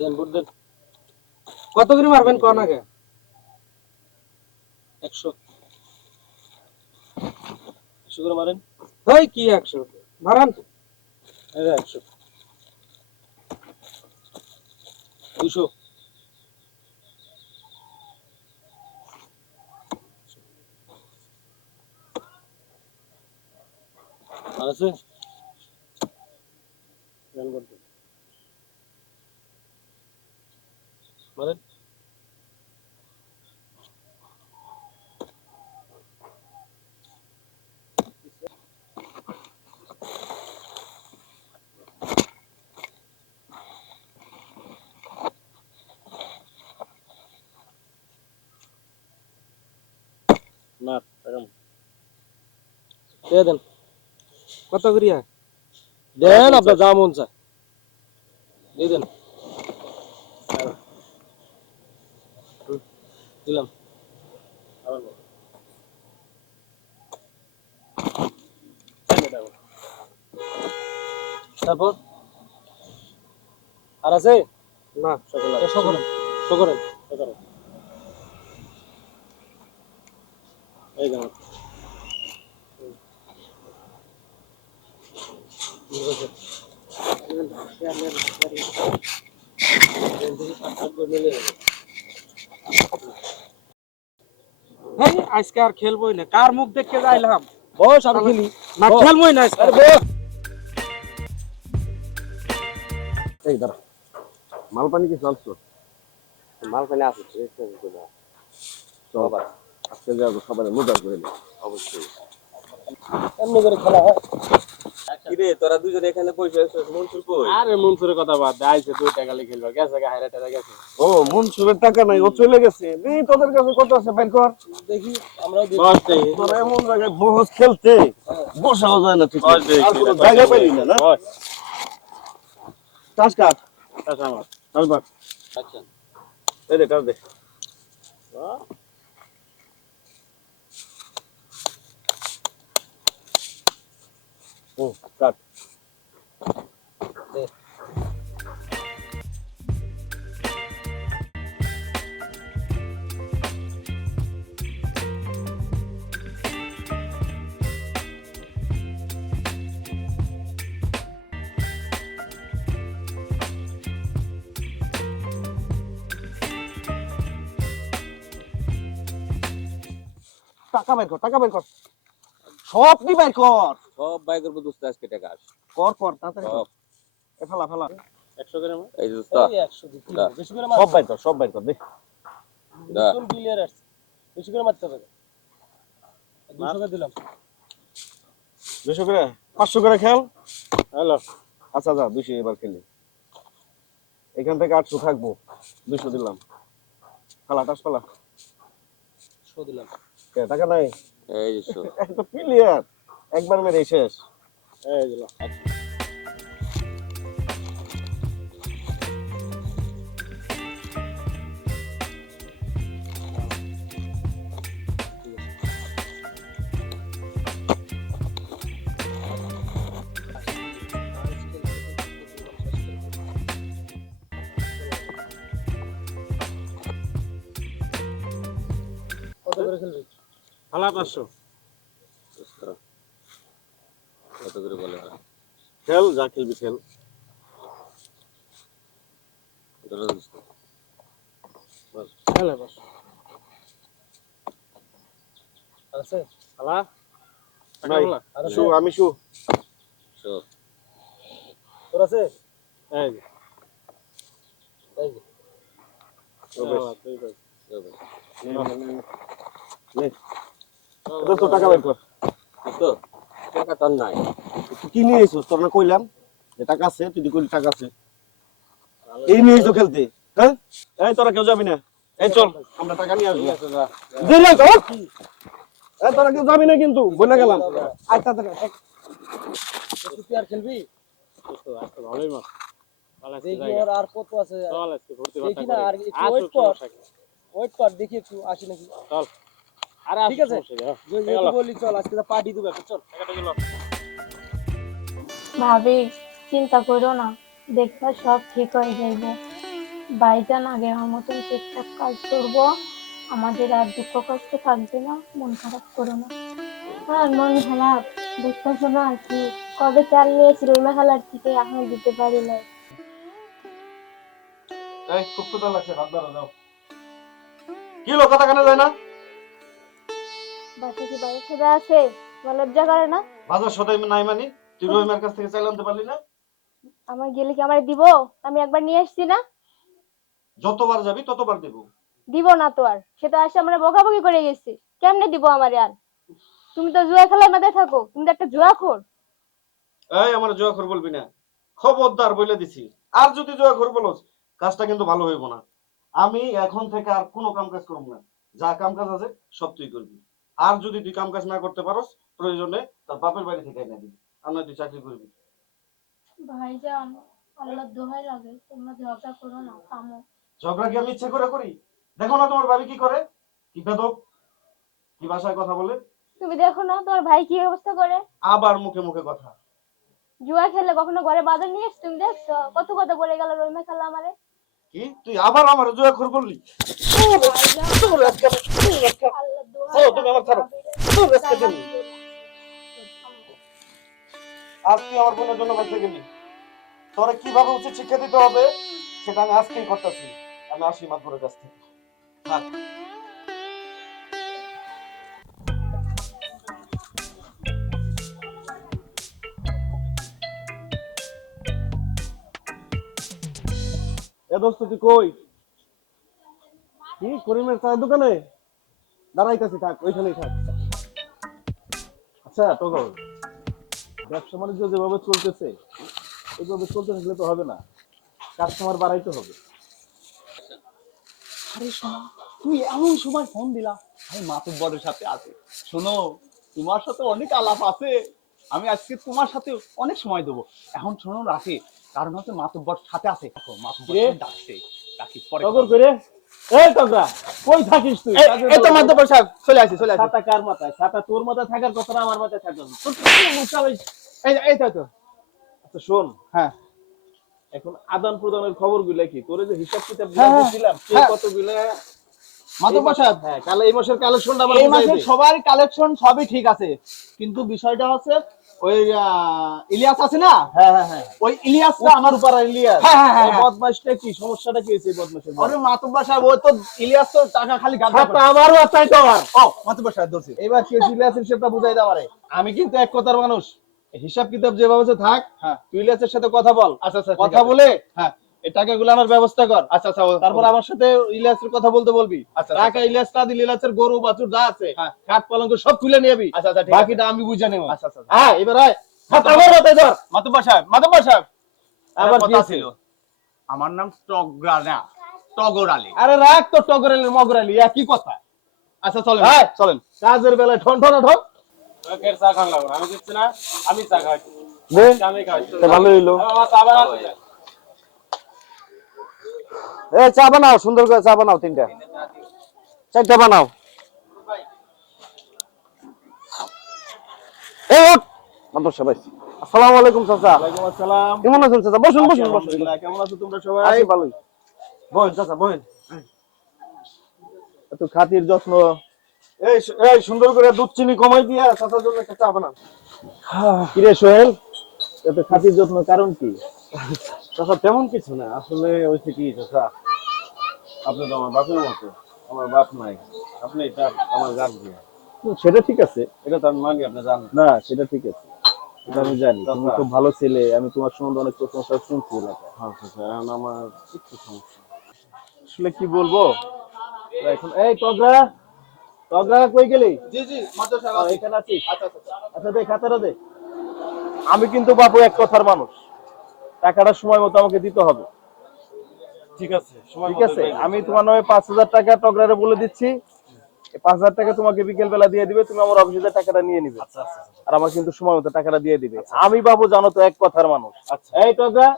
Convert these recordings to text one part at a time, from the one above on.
দেন vote দেন। কত করে মারবেন কোন আগে? 100 100 করে মারেন। ওই কি 100 মারান। এই 100 200 আছে দেন ভোট দেন মারেন। মার টাকা দিয়ে দেন। কত করিয়া দেন আপনার যা মন চায় দিয়ে দেন। দিলাম আবার বল। তারপর আর আছে না সকল সকল সকল সকল এই গান আজকে আর খেলবই না। কার মুখ দেখে যাইলাম বস আমি খেলি না, খেলবই না আজকে। এই দাঁড়া, মাল পানি কি চলছো? মাল পানি আছে চল আজকে যাবো সবাই মজা করে নি। অবশ্যই এমনি করে খেলা হয়। কিরে তোরা দুজন এখানে বসে আছিস, মনসুর কই? আরে মনসুরের কথা বাদ দে, আইছে 2 টাকা লে খেলবা গেছে গা হায়রা টাকা গেছে। ও মনসুরের টাকা নাই, ও চলে গেছে। এই তোদের কাছে কত আছে বের কর দেখি আমরাও দেখি। বস দেই তোরা এমন জায়গায় বস খেলতে বসাও যায় না ঠিক বস দেই আর কোনো জায়গা পাইলি না না। বস টাস কাট আচ্ছা আমার টাস বাট আচ্ছা এই দে টাস দে। ও কাট দে টাকা বের কর, টাকা বের কর, সব দি বের কর, সব বাই করবো দোস্ত আজকে টাকা আস কর কর তাড়াতাড়ি কর। সব এ ফেলা ফেলা 100 করে মার। এই দোস্ত এই 100 দিতে দা। বেশি করে মার। সব বের কর, সব বের কর দে। দা। নতুন প্লেয়ার আসছে বেশি করে মারতে হবে। 200 করে দিলাম। 200 করে 500 করে খেল। হ্যালো আচ্ছা যা 200 এবার খেলি। এখান থেকে 800 থাকবো, 200 দিলাম। ফেলা টাস ফেলা। 100 দিলাম। কে টাকা নাই? এই যে সব এত প্লেয়ার একবার মেরে শেষ। এই দিলাম। কত করে খেলবি? হালা 500 দোস্ত কত করে বলে না খেল যা খেলবি খেল। কত করে দোস্ত খেলে বস আছে হালা টাকা নাই বলা আর শু আমি শু সব তোর আছে এই যে এই যে হালা তুই কর সব নে দোস্ত টাকা বের কর। দোস্ত টাকা তো আর নাই তুই কি নিয়ে এসেছিস? তোর না কইলাম যে টাকা আছে, তুই দি কইলি টাকা আছে। এই নিয়ে এসো খেলতে, হ্যাঁ? এই তোরা কেউ যাবি না, এই চল আমরা টাকা নিয়ে আসবো। ঠিক আছে যা দে না তো এই তোরা কেউ যাবি না কিন্তু বলে গেলাম। আচ্ছা তুই আর খেলবি তো আজকে ভালোই মার ভালো আছে দেখি ওর আর কত আছে চল আজকে ভর্তি দেখি না আর একটু ওয়েট কর দেখি একটু আসি নাকি চল আরে ঠিক আছে যদি বলি চল আজকে তো পার্টি দেব একটা চল টাকাটা গেল ভাবি চিন্তা করো না, দেখবা সব ঠিক হয়ে যাইবে। ভাইজান আগের মতন ঠিকঠাক কাজ করবো, আমাদের আর দুঃখ কষ্ট থাকবে না, মন খারাপ করো না। হ্যাঁ মন খারাপ দেখতেছো না কি কবে চাল নিয়েছিল ওই মেঘালার থেকে এখনো দিতে পারি না। এই খুব তো লাগছে, ভাত দাও দাও। কি লোক কথা কানে যায় না? বাসা কি বাইরে সাদা আছে, তোমার লজ্জা করে না? বাজার সদাই নাই মানি তুই রহিমের কাছ থেকে চাইলে আনতে পারলি না? আমার গেলে কি আমার দিব? আমি একবার নিয়ে এসেছি না। যতবার যাবি ততবার দেব। দিব না তো আর, সে তো আসে আমরা বকাবকি করে গেছি, কেমনে দিব আমারে আর? তুমি তো জুয়া খেলার মধ্যে থাকো, তুমি তো একটা জুয়াখোর। এই আমার জুয়াখোর বলবি না, খবরদার বলে দিছি। আর যদি জুয়াখোর বলস কাজটা কিন্তু ভালো হইব না। আমি এখন থেকে আর কোনো কাম কাজ করব না, যা কাম কাজ আছে সব তুই করবি। আর যদি তুই কাম কাজ না করতে পারস প্রয়োজনে তার বাপের বাড়ি থেকে এনে দিবি, আর নয় তুই চাকরি করবি। ভাইজান আল্লাহর দোহাই লাগে তোমরা ঝগড়া করো না, থামো। ঝগড়া কি আমি ইচ্ছে করে করি? দেখো না তোমার ভাবি কি করে, কি বেদব, কি ভাষায় কথা বলে। তুমি দেখো না তোমার ভাই কি অবস্থা করে, আবার মুখে মুখে কথা। জুয়া খেলে কখনো ঘরে বাজার নিয়ে এসে তুমি দেখছো কত কথা বলে গেল রহিমা খালা আমারে। কি তুই আবার আমার জুয়াখোর বললি? আল্লাহর দোহাই তুমি আমার ছাড়ো, তোর আজকে দিন। আজ তুই আমার বোনের জন্য বাঁচতে গেলি, তোরে কিভাবে উচিত শিক্ষা দিতে হবে সেটা আমি আজকেই করতেছি। আমি আসি মাতবরের কাছ থেকে। থাক। এ দোস্ত তুই কই? কি করিমের চায়ের দোকানে দাঁড়াইতেছি, থাক ওইখানেই থাক। আচ্ছা তো ব্যবসা বাণিজ্য যেভাবে চলতেছে এইভাবে চলতে থাকলে তো হবে না, কাস্টমার বাড়াইতে হবে। আরে শোনো, তুই এমন সময় ফোন দিলা, আমি মাতুব্বরের সাথে আছি। শোনো, তোমার সাথে অনেক আলাপ আছে, আমি আজকে তোমার সাথে অনেক সময় দেবো। এখন শোনো রাখি, কারণ হচ্ছে মাতুব্বর সাথে আছে। দেখো মাতুব্বর ডাকছে, রাখি পরে টগর করে। এই টগরা কই থাকিস তুই? এই তো মাতুব্বর সাহেব চলে আসি চলে আসি। ছাতা কার মাথায়? ছাতা তোর মাথায় থাকার কথা না আমার মাথায় থাকার কথা? এই তো আচ্ছা শোন, হ্যাঁ এখন আদান প্রদানের খবর গুলা কি? তোরে যে হিসাব কিতাব হ্যাঁ, দিয়েছিলাম কে হ্যাঁ। কতগুলা মাতুব্বর সাহেব, হ্যাঁ কালে এই মাসের কালেকশনটা আমার এই বুঝাই মাসে দে। সবার কালেকশন সবই ঠিক আছে, কিন্তু বিষয়টা হচ্ছে ওই ইলিয়াস আছে না, হ্যাঁ হ্যাঁ হ্যাঁ, ওই ইলিয়াসটা আমার আমার পাড়া ইলিয়াস। হ্যাঁ, হ্যাঁ, হ্যাঁ, এই হ্যাঁ। বদমাইশটা কি সমস্যাটা কি হয়েছে এই বদমাইশের? আরে মাতুব্বর সাহেব, ওই তো ইলিয়াস তো টাকা খালি গাদা ছাতা আমারও আছে তো আর। ও মাতুব্বর সাহেব ধরছি। এবার কি ইলিয়াসের হিসাবটা বুঝাই দাও আরে। আমি কিন্তু এক কথার মানুষ, হিসাব কিতাব যেভাবে আছে থাক। হ্যাঁ। তুই ইলিয়াসের সাথে কথা বল, আচ্ছা আচ্ছা ঠিক কথা আছে। বলে হ্যাঁ এই টাকাগুলো আনার ব্যবস্থা কর। আচ্ছা আচ্ছা তারপর আমার সাথে ইলিয়াসের কথা বলতে বলবি। আচ্ছা, টাকা ইলিয়াস টা দিলে ইলিয়াসের গরু বাছুর যা আছে হ্যাঁ। খাট পালঙ্ক সব খুলে নিয়ে যাবি। আচ্ছা আচ্ছা ঠিক আছে। বাকিটা আমি বুঝে নেব। আচ্ছা আচ্ছা হ্যাঁ এবার আয়, হাত আমার মাথায় ধর। মাতুব্বর সাহেব আবার কি কথা আছে? ছিল, আমার নাম টগরা না, টগর আলী। আরে রাখ তো টগরের মগরালি, একই কথা। আচ্ছা চলেন হ্যাঁ। চলেন। কাজের বেলায় ঠন ঠন ঠন। ওকে চা খান লাগবে, আমি দিচ্ছি না, আমি চা খাই। দে আমি খাই। ভালো হইলো। আমার চা বানাতে দে। এ চা বানাও, সুন্দর করে চা বানাও, 3টা 4টা বানাও। এই ওঠ মাদর সাহেব। আসসালামু আলাইকুম চাচা। ওয়ালাইকুম আসসালাম। কেমন আছেন চাচা? বসুন বসুন বসুন। আলহামদুলিল্লাহ, কেমন আছো তোমরা সবাই? আছি ভালোই। বহেন চাচা বহেন। এত খাতির যত্ন। এই এই সুন্দর করে দুধ চিনি কমাই দিয়া চাচার জন্য একটা চা বানান। কিরে সোহেল, এত খাতির যত্ন কারণ কি? চাচা তেমন কিছু না, আসলে হইছে কি চাচা, আপনি তো আমার বাপের মতো, আমার বাপ নাই, আপনি এটা আমার গার্জিয়ান। সেটা ঠিক আছে, এটা তো আমি মানি, আপনি জানেন। না সেটা ঠিক আছে, এটা আমি জানি। তুমি চাচা। খুব ভালো ছেলে, আমি তোমার সম্বন্ধে অনেক প্রশংসা শুনছি এলাকায়। হ্যাঁ চাচা, এখন আমার একটু সমস্যা। আসলে কি বলবো এখন। এই টগরা, টগরা কই গেলি? জি জি মাতুব্বর সাহেব ও, আছি। এখানে আছিস? আচ্ছা আচ্ছা আচ্ছা দে খাতাটা দে। আমি কিন্তু বাবু এক কথার মানুষ, টাকাটা সময় মতো আমাকে দিতে হবে। ঠিক আছে, সময় ঠিক মতো আছে, দিয়ে দিন। আমি তোমার নামে 5,000 টাকা টগরারে বলে দিচ্ছি। এই 5,000 টাকা তোমাকে বিকেল বেলা দিয়ে দিবে, তুমি আমার অফিসে টাকাটা নিয়ে নিবে। আচ্ছা আচ্ছা আচ্ছা। আর আমার কিন্তু সময় মতো টাকাটা দিয়ে দিবে। আমি বাবু জানো তো এক কথার মানুষ। আচ্ছা। এই টগরা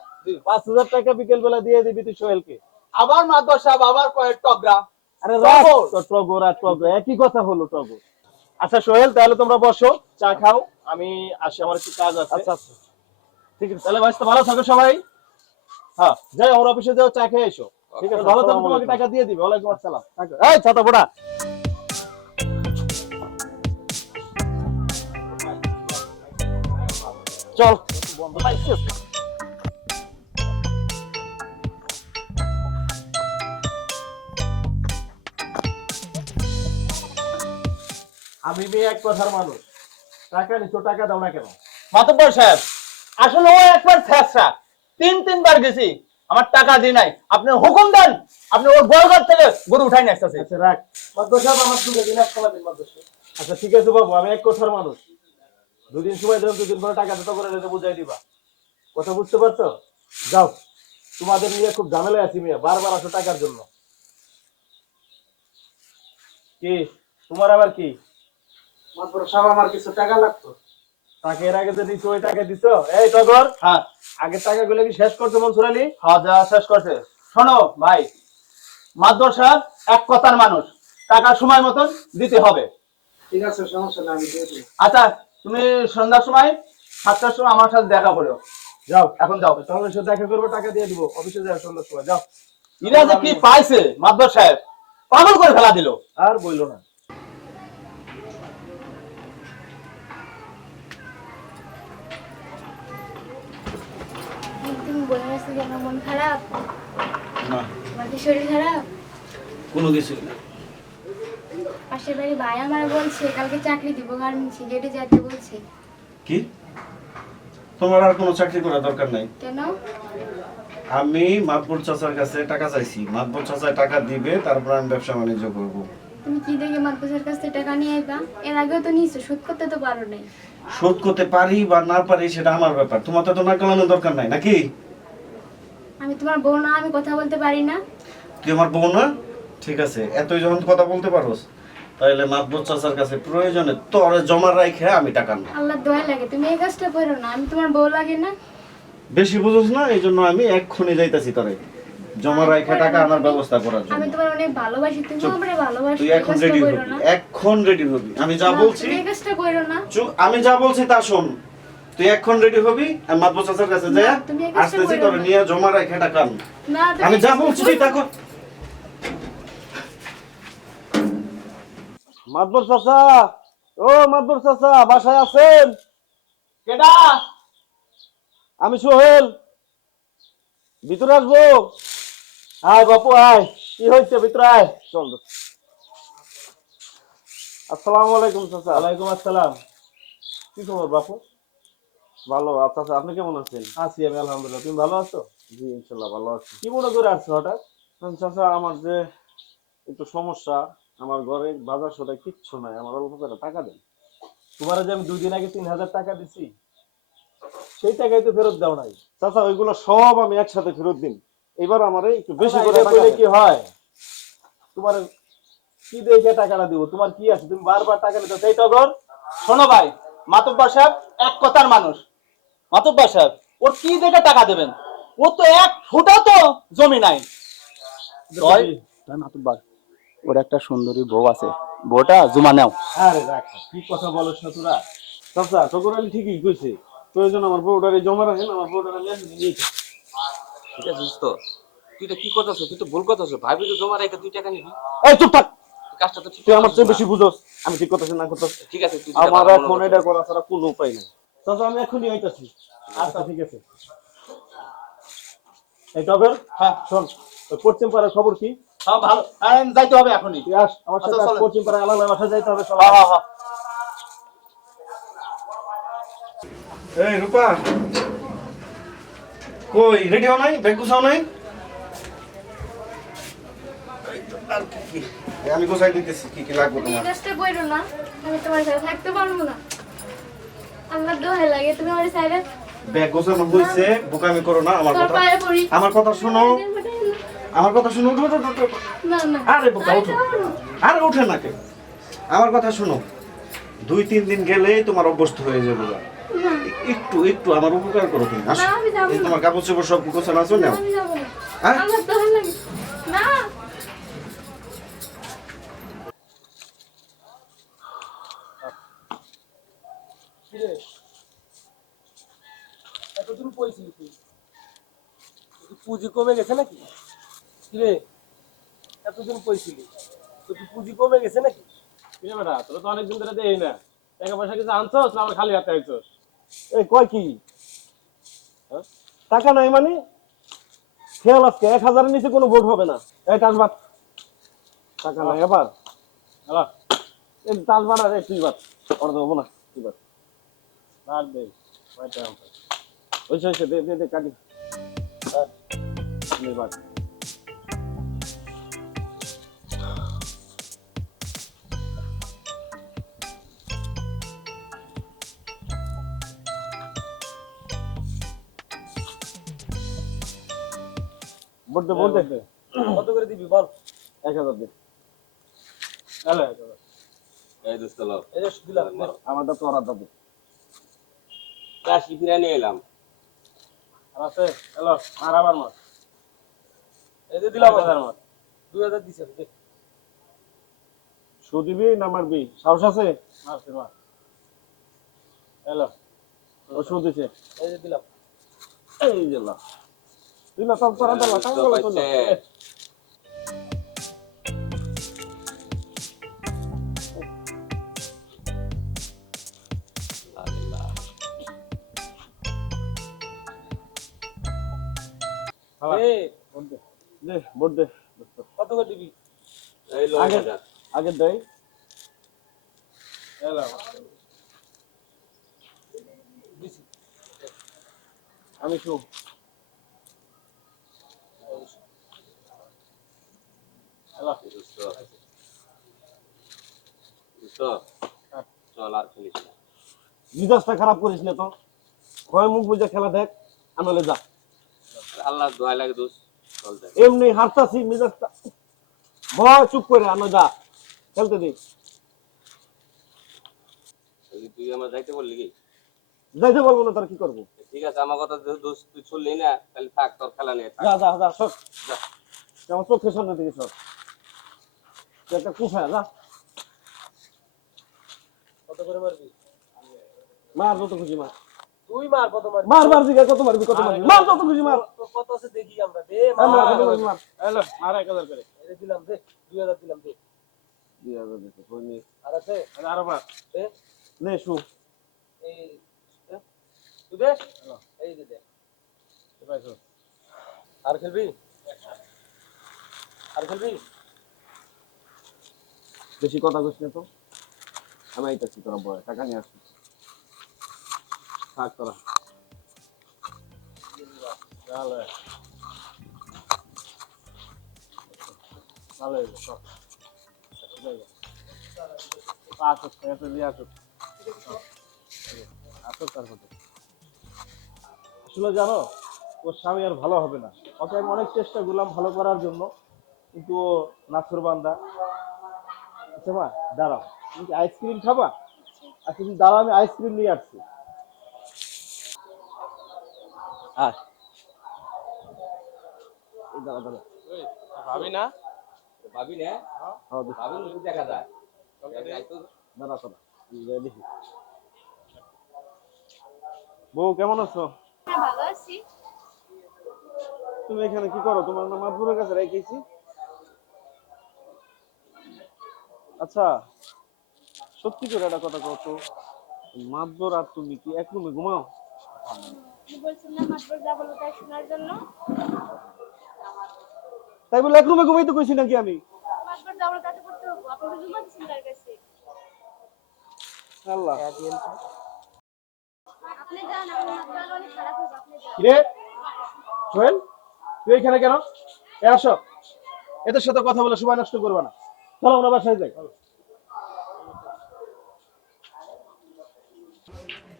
5,000 টাকা বিকেল বেলা দিয়ে দিবি তুই সোহেলকে। আবার মাতুব্বর সাহেব আবার কয়েক টগরা। আরে রাখ তো, টগর আর টগর একই কথা হলো টগর। আচ্ছা সোহেল, তাহলে তোমরা বসো, চা খাও, আমি আসি, আমার একটু কাজ আছে। আচ্ছা আচ্ছা ঠিক আছে, তাহলে ভাই তো ভালো থাকো সবাই। হ্যাঁ যাই, আমার অফিসে যাও, চা খেয়ে এসো। ঠিক আছে, ভালো থাকো, আসসালামু তোমাকে আলাইকুম। টাকা দিয়ে দিবে। ওয়ালাইকুম আসসালাম। এই ছাতা পড়া। চল বন্ধ পাইছিস। আমি মেয়ে এক কথার মানুষ, টাকা নিছো, টাকা দাও না কেন? মাতব্বর সাহেব, আসলে ও একবার ফ্যাসা, তিনবার গেছি, আমার টাকা দিয়ে নাই। আপনি হুকুম দেন, আপনি ওর গোয়ালঘর থেকে গরু উঠাই নিয়ে আসতেছে। আচ্ছা রাখ মাদ্রাসা সাহেব, আমার দুটো দিন এক দিন মাদ্রাসা। আচ্ছা ঠিক আছে বাবু, আমি এক কথার মানুষ, দুদিন সময় দিলাম, দুদিন পরে টাকা দিতে করে দিতে বুঝাই দিবা। কথা বুঝতে পারছো? যাও, তোমাদের নিয়ে খুব ঝামেলায় আছি মিয়া, বারবার আসো টাকার জন্য। কি তোমার আবার কি? মাদ্রাসা সাহেব, আমার কিছু টাকা লাগতো। টাকা এর আগে যে দিছো ওই টাকা দিছো? এই টগর, হ্যাঁ আগে টাকাগুলো কি শেষ করছো মনসুর আলী? হ্যাঁ, যা শেষ করছে। শোনো ভাই, মাতব্বর সাহেব এক কথার মানুষ, টাকা সময় মতন দিতে হবে। ঠিক আছে, সমস্যা নাই, আমি দিয়ে দিই। আচ্ছা, তুমি সন্ধ্যার সময় 7টার সময় আমার সাথে দেখা করো। যাও এখন যাও। তাহলে সাথে দেখা করবো, টাকা দিয়ে দিবো, অফিসে যাও সন্ধ্যার সময়, যাও। ইরা যে কি পাইছে মাতব্বর সাহেব, পাগল করে ফেলা দিল। আর বইলো না। তুমি বলে আসছো যে আমার মন খারাপ, না, আমার কি শরীর খারাপ? কোনো কিছু না। পাশের বাড়ি ভাই আমার বলছে কালকে চাকরি দিব, কারণ সিগারেটে যেতে বলছে। কি? তোমার আর কোনো চাকরি করার দরকার নাই। কেন? আমি মাতবর চাচার কাছে টাকা চাইছি, মাতবর চাচা টাকা দিবে, তারপর আমি ব্যবসা বাণিজ্য করব। তুমি কি দেখে মাদ্রাসার কাছ থেকে টাকা নিয়ে আইবা? এর আগেও তো নিয়েছো, শোধ করতে তো পারো নাই। শোধ করতে পারি বা না পারি সেটা আমার ব্যাপার, তোমার তো না কলানোর দরকার নাই নাকি? আমি তোমার বউ না, আমি কথা বলতে পারি না? তুই আমার বউ না? ঠিক আছে, এতই যখন কথা বলতে পারোস, তাহলে মাতবর চাচার কাছে প্রয়োজনে তোরে জমা রাখে আমি টাকা নেব। আল্লাহ দয়া লাগে, তুমি এই কাজটা করো না। আমি তোমার বউ লাগে না? বেশি বুঝোস না, এই জন্য আমি এক্ষুনি যাইতাছি তোরে জমা রাখে টাকা আনার ব্যবস্থা করার জন্য। আমি তোমার অনেক ভালোবাসি, তুমি চুপ। আমারে ভালোবাসো। তুই এই এখন কাজটা রেডি করো হবি, না। এখন রেডি হবি, আমি যা না, বলছি। তুমি এই কাজটা করো না। চুপ, আমি যা বলছি তা শোন। তুই এখন রেডি হবি, আমি মাতবর চাচার কাছে না, যাই, তুমি এই কাজটা আসতেছি, করো তোরে না। নিয়ে জমা রাখে টাকা আনবো। না, তুমি আমি এই যা কাজটা বলছি করো তুই তা না। কর। মাতবর চাচা, ও মাতবর চাচা, বাসায় আছেন? কেডা? আমি সোহেল, ভিতরে আসবো? আয় বাপু আয়, কি হয়েছে, ভিতরে আয়, চল। আসসালামু আলাইকুম চাচা। ওয়ালাইকুম আসসালাম। কি খবর বাপু? ভালো। আচ্ছা, আপনি কেমন আছেন? আছি আমি, আলহামদুলিল্লাহ। তুমি ভালো আছো? জি ইনশাল্লাহ ভালো আছি। কি মনে করে আসছো হঠাৎ? চাচা, আমার যে একটু সমস্যা, আমার ঘরে বাজার সদাই কিচ্ছু নাই, আমার অল্প করে টাকা দেন। তোমার যে আমি 2 দিন আগে 3000 টাকা দিছি, সেই টাকাই তো ফেরত দাও নাই। চাচা, ওইগুলো সব আমি একসাথে ফেরত দিন, এবার আমারে একটু বেশি আরে করে এটা টাকা কইলে দেন। কি হয়? তোমার কি দেখে টাকাটা দিব? তোমার কি আছে? তুমি বারবার টাকা নিতে চাই টগর। শোনো ভাই, মাতব্বর সাহেব এক কথার মানুষ। মাতব্বর সাহেব ওর কি দেখে টাকা দেবেন? ও তো এক ফুটা তো জমি নাই। মাতব্বর, ওর একটা সুন্দরী বউ আছে, বউটা জমা নাও। আরে রাখ, কি কথা বলিস না তোরা। চাচা, টগর আলী ঠিকই কইছে, প্রয়োজন আমার বউটারে জমা রাখেন, আমার বউটারে নিয়ে নিয়ে যান। ঠিক আছে তো, তুই এটা কি করতেছ? তুই তো ভুল করতেছ। ভাবি তো জমা রেখে 2 টাকা নিবি, এই চুপ থাক, কাজটা তো ঠিক তুই আমার চেয়ে করতেছিস বেশি না। বুঝোস। আমি ঠিক করতেছি না করতেছি, ঠিক আছে, তুই আমার যেটা এখন ভালো মনে এটা করছিস। করা ছাড়া কোনো উপায় নেই। চাচা, আমি এখনই আইতাছি। আচ্ছা ঠিক আছে। এই টগর, হ্যাঁ শোন, ওই পশ্চিম পাড়ার খবর কি? হ্যাঁ ভালো, যাইতে হবে এখনই। তুই আস আমার সাথে, আচ্ছা, আজ চলেন। পশ্চিম পাড়ায় আলাদা বাসা যাইতে হবে। হ্যাঁ হ্যাঁ হ্যাঁ। এই রূপা, কই রেডি হও নাই? ব্যাগ গুছাও নাই? আমি গোছাই দিতেছি, কি কি লাগবে তুমি এই তোমার। কাজটা করো না, আমি তোমার সাথে থাকতে পারবো না। আল্লাহ দয়া লাগে, তুমি আমার সাইডে ব্যাগ গোছানো হয়েছে, বোকামি করো না। আমার তোর কথা, পায়ে পড়ি। আমার কথা শোনো, আমার কথা শোনো। উঠো, উঠো, উঠো, উঠো। না না, আরে বোকা, উঠো। আরে ওঠে না কে? আমার কথা শোনো, 2-3 দিন গেলেই তোমার অভ্যস্ত হয়ে যাবে। একটু একটু আমার উপকার করো তুমি। আসো, না, আমি যাবো এই না। তোমার কাপড় চোপড় সব গোছানো আছে, নাও। আমি যাবো না। হ্যাঁ? আল্লাহ দয়া লাগে, না। এতদিন পয়সা তুই পুঁজি কমে গেছে নাকি? কিরে এতদিন কইছিলি তো কি পুঁজি কমে গেছে নাকি? কিরে বেটা তোরা তো অনেকদিন ধরে দেই না, টাকা পয়সা কিছু আনছস না আমার খালি হাতে আইছস? এই কয় কি টাকা নাই মানে খেয়াল আজকে 1000-এর নিচে কোনো ভোট হবে না। এই টাসবাদ টাকা নাই আবার হ্যালো এই টাসবাদ আর তুই বাদ করে দেবো না তুই বাদ বাদ দে কয়টা ওই দে দে দে কাটি নে বাদ ভোট দে ভোট দে কত করে দিবি বল? 1000 দে হ্যালো এই দোস্ত লো এই যে দিলাম নে। আমারটা তো আর দাবি কাশি ফিরে নিয়ে এলাম। আছে হ্যালো মার আবার মার এই যে দিলাম 1000 মার 2000 দিছে দে। শু দিবি না মারবি সাহস আছে মারছে মার হ্যালো ও শু দিছে এই যে দিলাম। এই যে লা তুই না তোর তোরা দাও টাকা বলে তুই এই দে ভোট দে কত করে দিবি? এই লো আগে আগে দেই হ্যালো দিছি। আমি শু হ্যালো দোস্ত দোস্ত চল আর খেলিস না। মিজাজটা খারাপ করিস না তো কয় মুখ বুঝে খেলা দেখ আনলে যা আল্লাহ দোয়া লাগে দোস্ত চল যাই। এমনি হারতাছি মিজাজটা ভয় চুপ করে আনো যা খেলতে দে তুই আমার যাইতে বললি কি? যাইতে বলবো না তার কি করবো ঠিক আছে আমার কথা দোস্ত তুই শুনলি না, তাহলে থাক তোর খেলা নিয়ে থাক। যা যা যা সর যা আমার চোখের সামনে থেকে সর তুই একটা কুফা যা কত করে মারবি? মার যত খুশি মার তুই মার কত মারবি? মার মার দিকে কত মারবি কত মারবি মার যত খুশি মার তোর কত আছে দেখি আমরা দে মার মার। কত মারবি মার হ্যালো মার 1000 করে এই যে দিলাম দে 2000 দিলাম দে। দিয়া দে কই নি আর আছে আরো মার দে নে শু এই দে। তুই দে এই যে দে। পাইছো আর খেলবি? আর খেলবি? বেশি কথা কইস না তো আমি আইতাছি তোরা বয় টাকা নিয়ে আসছিস থাক তোরা ভালো ভালো সব আসো এসে দিয়ে আসো আসো তারপর আসলে জানো ওর স্বামী আর ভালো হবে না ওকে আমি অনেক চেষ্টা করলাম ভালো করার জন্য কিন্তু ও নাছর বান্দা আচ্ছা মা দাঁড়াও তুমি কি আইসক্রিম খাবা আচ্ছা তুমি দাঁড়াও আমি আইসক্রিম নিয়ে আসছি আয় এই দাঁড়া দাঁড়া ভাবি না ভাবি না হ্যাঁ দেখি ভাবি মুখ দেখা যায়। যাই তো। দাঁড়া তোরা দেখি বউ কেমন আছো হ্যাঁ ভালো আছি। তুমি এখানে কি করো তোমার না মাদুরের কাছে রেখেছি আচ্ছা সত্যি করে একটা কথা কত মাদুর আর তুমি কি এক রুমে ঘুমাও কি বলছেন না মাত্র যা বলো তাই শোনার জন্য? তাই বলে এক রুমে ঘুমাইতে কইছি নাকি আমি মাত্র যা বলো তাতে করতে হবে। আপনি ঘুমাচ্ছেন তার কাছে। আল্লাহ আপনি যান, আমার মাত্র অনেক খারাপ হবে। আপনি যান। রে সোহেল তুই এখানে কেন এ আসো এদের সাথে কথা বলে সময় নষ্ট করবে না চলো আমরা বাসায় যাই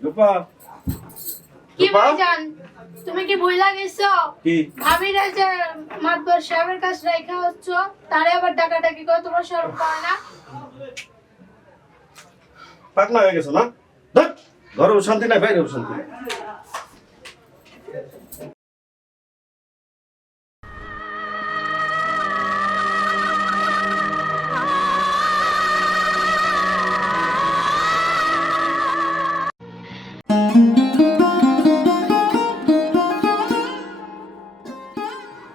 রূপা কি ভাইজান, তুমি কি ভুল লাগেছো? কি ভাবিরা যে মাতবর সাহেবের কাছে রাখা হচ্ছে, তারে আবার ডাকাডাকি করে তোমার শরম করে না? পাকনা হয়ে গেছো না দেখ ঘরেও শান্তি নাই বাইরেও শান্তি নাই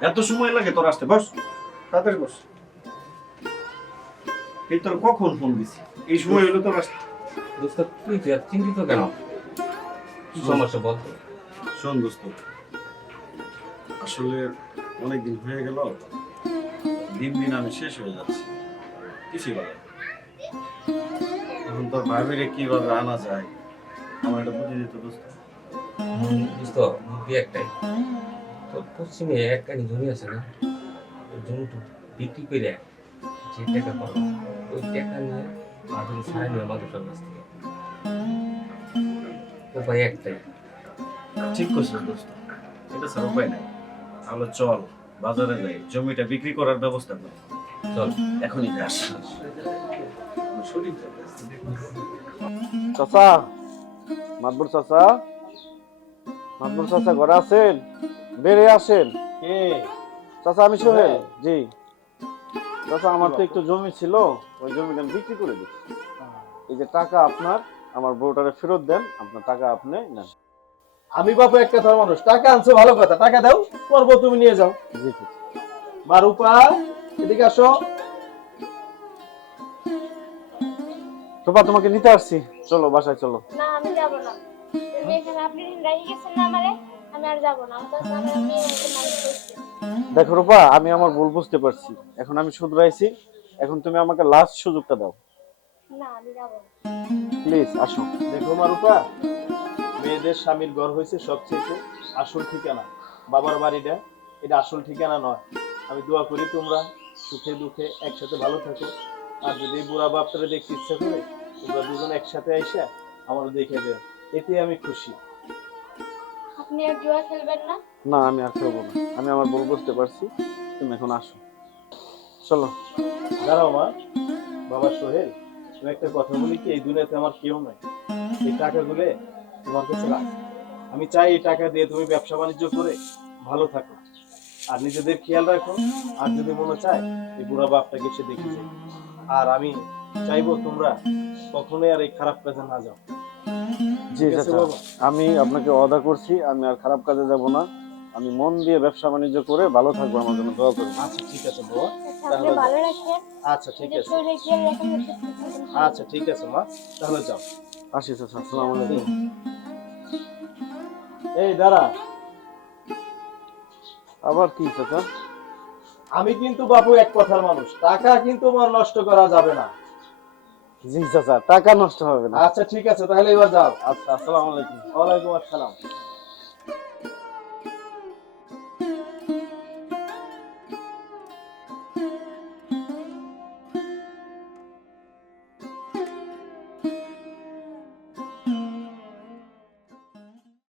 এত সময় লাগে তোর আসতে বস তাড়াতাড়ি বস। এই তোর কখন ফোন দিছি? এই সময় হলো তোর আসতে। দোস্ত তুই তো এত চিন্তিত কেন? কি সমস্যা বলতো? শোন দোস্ত, আসলে অনেক দিন হয়ে গেল, দিন দিন আমি শেষ হয়ে যাচ্ছি, কিছুই ভালো লাগে না। এখন তোর ভাবিরে কিভাবে আনা যায় আমার এটা বুঝে দিত দোস্ত। দোস্ত বুদ্ধি একটাই, তোর পশ্চিমে একখানি জমি আছে না, ওই জমিটা বিক্রি করে যে টাকা পাবো ওই টাকা নিয়ে মাদুরি ছাড়াই নিয়ে মাদুরটার কাছ থেকে উপায় একটাই। ঠিক করছিস দোস্ত, এটা স্যার উপায় নাই। তাহলে চল বাজারে যাই, জমিটা বিক্রি করার ব্যবস্থা করি। চল এখনই যাস। চাচা, মাতবর চাচা, মাতবর চাচা ঘরে আছেন? বেরে আসেন। কে? চাচা আমি সোহেল। জি চাচা, আমার তো একটু জমি ছিল, ওই জমিটা আমি বিক্রি করে দিচ্ছি। এই যে টাকা আপনার, আমার বউটারে ফেরত দেন, আপনার টাকা আপনি নেন। আমি বাপু এক কথার মানুষ, টাকা আনছো ভালো কথা, টাকা দাও, তোমার বউ তুমি নিয়ে যাও। জি চাচা। মা রূপা, এদিকে আসো। রূপা, তোমাকে নিতে আসছি, চলো বাসায় চলো। না আমি যাব না। তুমি এখানে আপনি রেখে গেছেন না আমারে, আমি আর যাব না। আমি তো আমি মেয়ে হতে মানুষ করছি। দেখো রূপা, আমি আমার ভুল বুঝতে পারছি, এখন আমি শুধরাইছি, এখন তুমি আমাকে লাস্ট সুযোগটা দাও, না আমি যাব না। প্লিজ আসো। দেখো মা রূপা, মেয়েদের স্বামীর ঘর হয়েছে সবচেয়ে আসল ঠিকানা। বাবার বাড়িটা এটা আসল ঠিকানা নয়। আমি দোয়া করি তোমরা সুখে দুঃখে একসাথে ভালো থাকো। আর যদি বুড়া বাপটারে দেখতে ইচ্ছা করে, তোমরা দুজন একসাথে আইসা আমার দেখে দেও, এতে আমি খুশি। আপনি আর জুয়া খেলবেন না? না আমি আর খেলবো না, আমি আমার ভুল বুঝতে পারছি, তুমি এখন আসো, চলো। দাঁড়াও মা। বাবা সোহেল, তুমি একটা কথা বলি কি, এই দুনিয়াতে আমার কেউ নাই। এই টাকাগুলো তোমার কাছে রাখ। আমি চাই এই টাকা দিয়ে তুমি ব্যবসা বাণিজ্য করে ভালো থাকো, আর নিজেদের খেয়াল রাখো। আর যদি মনে চায় এই বুড়া বাপটাকে এসে দেখে যাও। আর আমি চাইবো তোমরা কখনোই আর এই খারাপ কাজে না যাও। জি ঠিক আছে চাচা, বাবা? আমি আপনাকে ওয়াদা করছি, আমি আর খারাপ কাজে যাব না, আমি মন দিয়ে ব্যবসা বাণিজ্য করে ভালো থাকবো, আমার জন্য দোয়া করবেন। আচ্ছা ঠিক আছে বাবা। আচ্ছা, আপনি ভালো রাখেন। আচ্ছা ঠিক নিজের আছে। শরীরে খেয়াল রাখেন, একটু সুস্থ থাকেন। আচ্ছা ঠিক আছে মা, তাহলে যাও। আসি চাচা, আসসালামু আলাইকুম। এই দাঁড়া, আবার কি চাচা? আমি কিন্তু বাবু এক কথার মানুষ, টাকা কিন্তু আমার নষ্ট করা যাবে না। জি চাচা, টাকা নষ্ট হবে না। আচ্ছা ঠিক আছে, তাহলে এবার যাও। আচ্ছা, আসসালামু আলাইকুম। ওয়ালাইকুম আসসালাম।